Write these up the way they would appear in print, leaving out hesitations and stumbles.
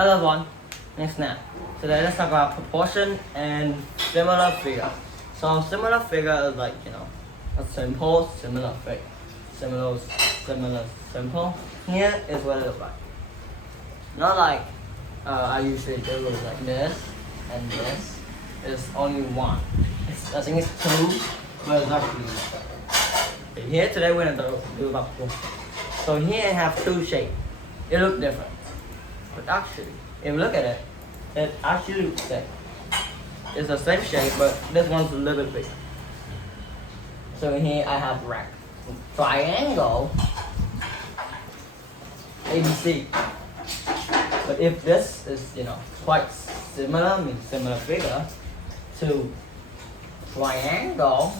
Hello everyone, next now. Today let's talk about proportion and similar figure. So similar figure is like, a simple, similar figure. Similar, simple. Here is what it looks like. Not like I usually do it like this and this. It's only one. I think it's two, but it's actually here today we're gonna do about proportion. So here I have two shapes. It looks different. But actually, if you look at it, it actually looks the same. It's the same shape, but this one's a little bit bigger. So here I have triangle ABC. But if this is, quite similar, means similar figure to triangle,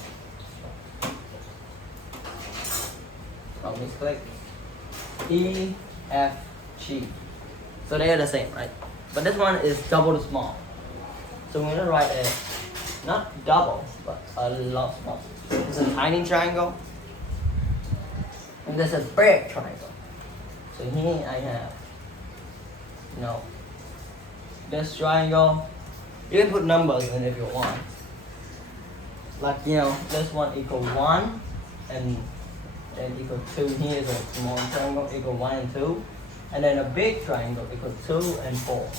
click EFG. So they are the same, right? But this one is double the small. So we're gonna write it not double, but a lot smaller. This is a tiny triangle, and this is big triangle. So here I have, this triangle. You can put numbers in if you want. Like this one equal 1 and equal 2. Here is a small triangle equal 1 and 2. And then a big triangle equals 2 and 4.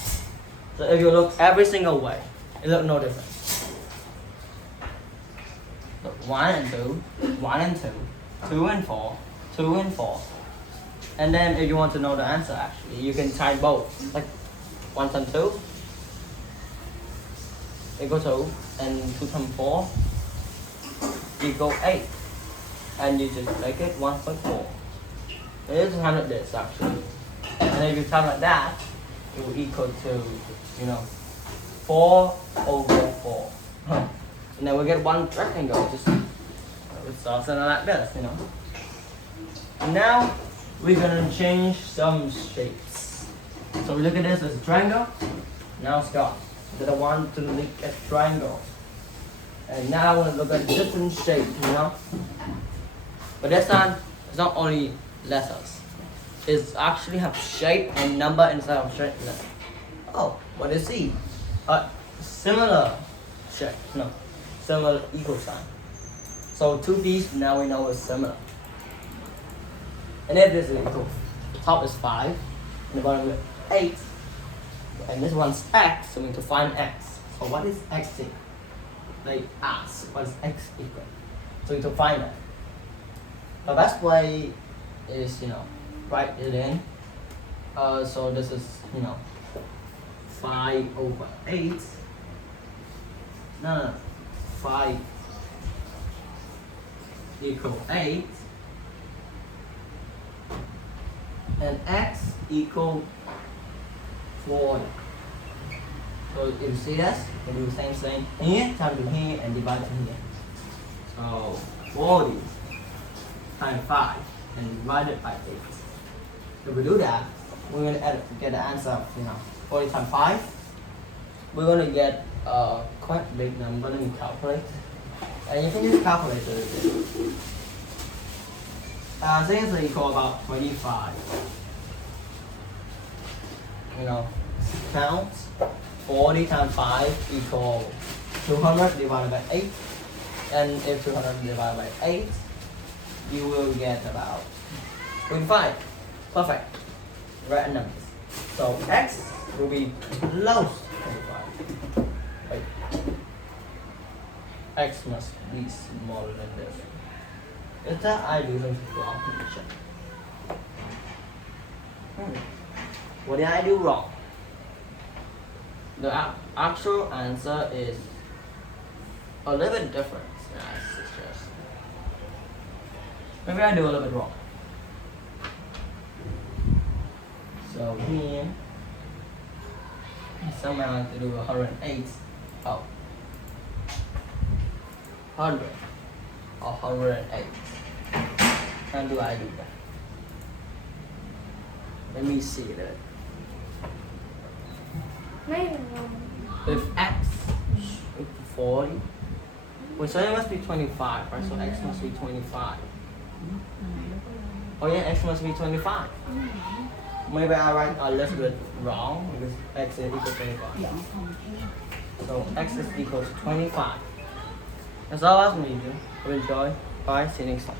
So if you look every single way, it looks no different. Look, 1 and 2, 1 and 2, 2 and 4, 2 and 4. And then if you want to know the answer actually, you can type both. Like 1 times 2 equal 2 and 2 times 4 equal 8. And you just make it 1.4. It is 100 this actually. And if you time like that, it will equal to, 4 over 4. And then we get one rectangle, just with something like this, And now we're gonna change some shapes. So we look at this as a triangle. Now start. That I want to look at triangle. And now I want to look at different shapes, But this time, it's not only letters. It actually have shape and number inside of shape. Oh, what is C? Similar shape. No, similar equal sign. So two pieces now we know is similar. And if this is equal, the top is 5, and the bottom is 8, and this one's x, so we need to find x. So what is x equal? They ask what is x equal. So we need to find that. The best way is write it in. So this is 5 over 8. No, 5 equal 8, and x equal 40. So if you see this, you do the same thing here, times to here, and divide to here. So 40 times 5 and divided by 8. If we do that, we're going to get the answer of 40 times 5. We're going to get a quite big number. Let me calculate. And you can use a calculator. I think it's equal about 25. Count 40 times 5 equal 200 divided by 8. And if 200 divided by 8, you will get about 25. Perfect. Right numbers. So x will be close to 25. Wait. X must be smaller than this. Is that I do something wrong? Check. What did I do wrong? The actual answer is a little bit different. I suggest. Maybe I do a little bit wrong. So here, somehow I have to do 108. Oh, 100 or 108. How do I do that? Let me see that. If x equal 40, well, so it must be 25, right? So x must be 25. Oh yeah, x must be 25. maybe I write a little bit wrong because x is equal to 25. So x is equal to 25. That's all I was going to do. Hope you enjoy. Bye. See you next time.